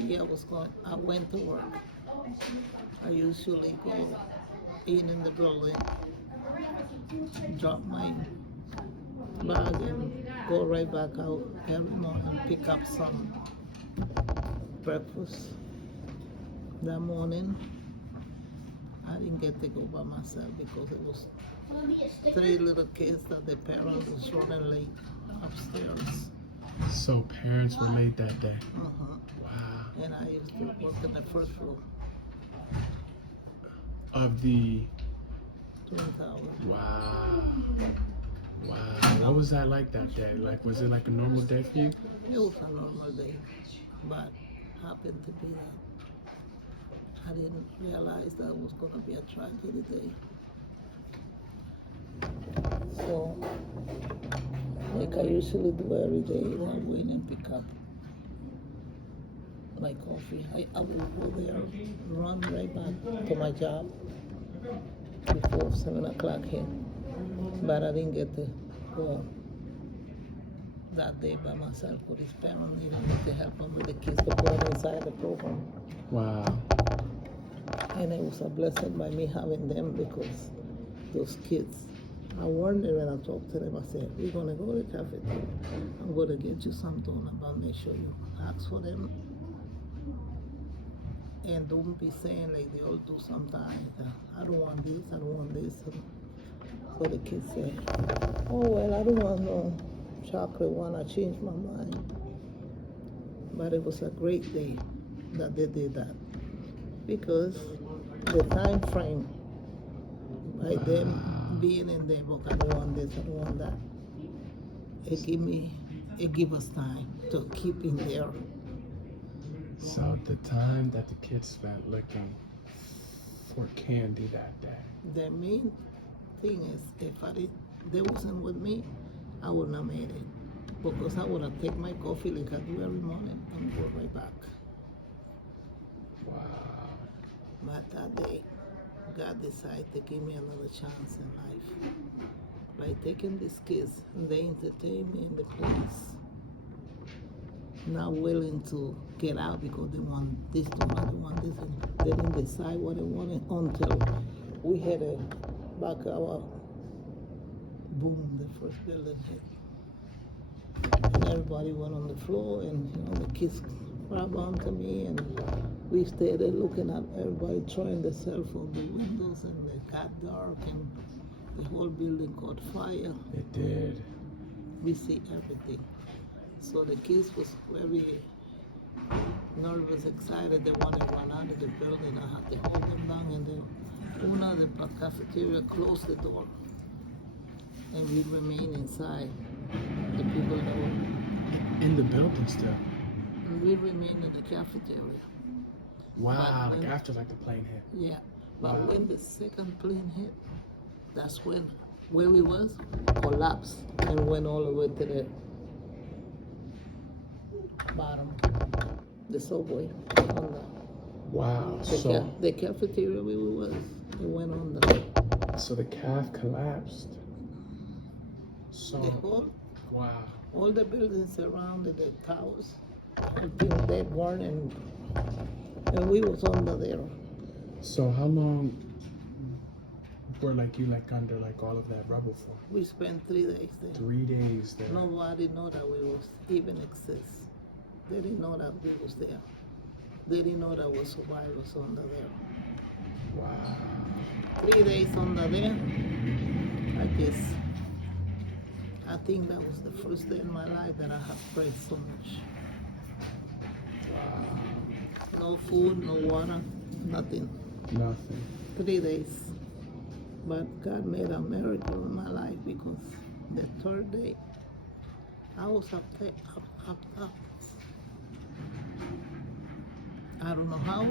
be I went to work. I usually go in the building, drop my bag and go right back out every morning, pick up some breakfast. That morning, I didn't get to go by myself because it was three little kids that the parents was running late upstairs. So parents were late that day. Uh-huh. Wow. And I used to work in the first floor. Of the Twin Towers. wow. Wow. What was that like that day? Like, was it like a normal day for you? It was a normal day, but happened to be that I didn't realize that it was going to be a tragedy day. So, like I usually do every day, I go in and pick up my coffee. I will go there, run right back to my job before 7 o'clock hit. But I didn't get to go that day by myself because his parents needed me to help them with the kids to put them inside the program. Wow. And it was a blessing by me having them because those kids, I warned them when I talked to them, I said, we're going to go to the cafeteria. I'm going to get you some donut, but make sure you ask for them. And don't be saying like they all do sometimes, I don't want this, I don't want this. So the kids say, oh, well, I don't want no chocolate one, I changed my mind. But it was a great day that they did that. Because the time frame, by them being in their book, I don't want this, I don't want that, it give us time to keep in there. So the time that the kids spent looking for candy that day. The main thing is, if they wasn't with me, I would not made it. Because I would have taken my coffee like I do every morning and go right back. Wow. But that day, God decided to give me another chance in life. By taking these kids, they entertained me in the place. Not willing to get out because they want this, they want this. And they didn't decide what they wanted until we had a back our boom, the first building hit. And everybody went on the floor and the kids grabbed onto me and we stayed there looking at everybody trying to sell from the windows and it got dark and the whole building caught fire. It did. We see everything. So the kids was very nervous, excited. They wanted to run out of the building. I had to hold them down and then owner of the cafeteria closed the door. And we remained inside. The people that were in the building still. And we remained in the cafeteria. Wow, like after like the plane hit. Yeah. But when the second plane hit, that's when where we was collapsed and went all the way to the bottom, the subway. Wow. The cafeteria where we was, it went on the. So the calf collapsed. So the whole, wow. All the buildings around the towers, everything they burned and we was under there. So how long were you under all of that rubble for? We spent 3 days there. 3 days there. Nobody know that we was even exist. They didn't know that we was there. They didn't know that was survivors under there. Wow. 3 days under there. I think that was the first day in my life that I have prayed so much. Wow. No food, no water, nothing. Nothing. 3 days. But God made a miracle in my life because the third day, I was up. I don't know how.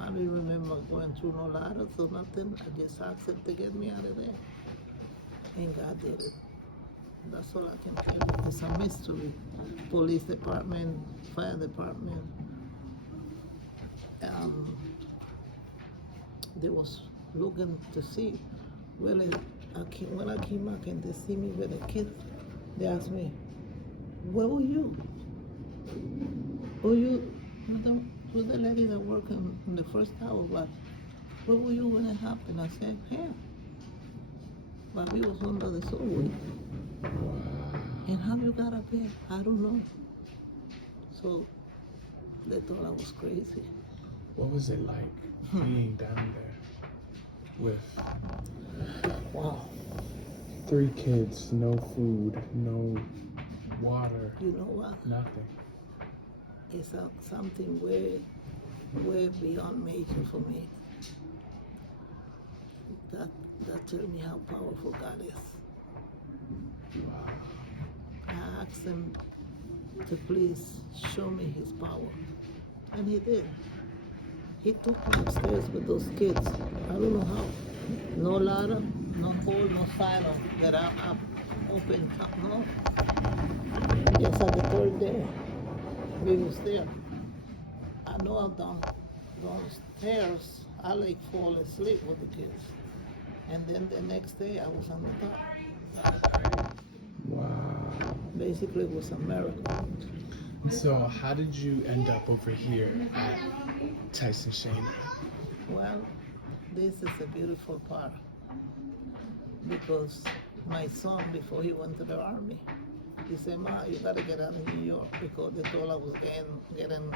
I don't remember going through no ladders or nothing. I just asked him to get me out of there. And God did it. That's all I can tell you. It's a mystery. Police department, fire department. They was looking to see. When I came back and they see me with the kids, they asked me, where were you? with the lady that worked in the first tower, but what were you when it happened? I said, here. But he was under the subway. Wow. And how you got up here? I don't know. So they thought I was crazy. What was it like being down there with Wow. 3 kids, no food, no water, You know what? nothing? It's something way beyond measure for me. That tells me how powerful God is. Wow. I asked him to please show me his power. And he did. He took me upstairs with those kids. I don't know how. No ladder, no hole, no sign that I opened up. No. Just at the third day, we was there. I know I'm downstairs. I like fall asleep with the kids. And then the next day I was on the top. Wow. Basically, it was a miracle. So how did you end up over here at Tyson Shane? Well, this is a beautiful part because my son, before he went to the army, he said, Ma, you gotta get out of New York because they told I was getting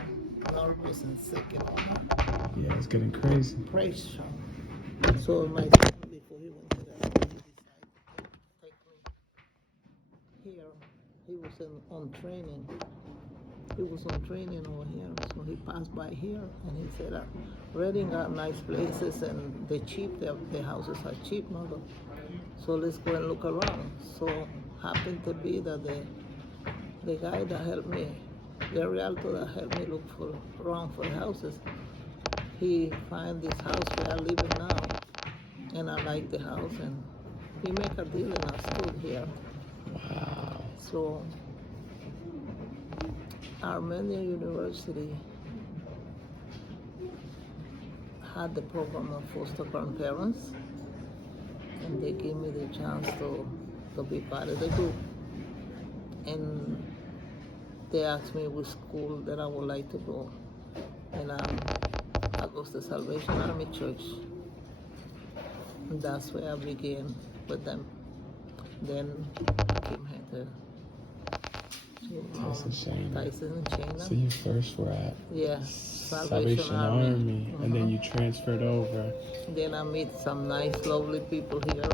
nervous and sick and all that. Yeah, it's getting crazy. Pressure. So my son, before he went to the army, he decided to take me here. He was on training. He was on training over here, so he passed by here and he said, Reading got nice places and they're cheap, the houses are cheap, no? So let's go and look around. So happened to be that the guy that helped me, the realtor that helped me look around for houses, he find this house where I live in now, and I like the house, and he make a deal and I stood here. Wow. So Alvernia University had the program of foster grandparents, and they gave me the chance to be part of the group. And they asked me which school that I would like to go. And I go to Salvation Army Church. And that's where I began with them. Then I came here to Tyson Shane. Tyson and Shane. So you first were at Salvation Army, and then you transferred over. Then I meet some nice, lovely people here.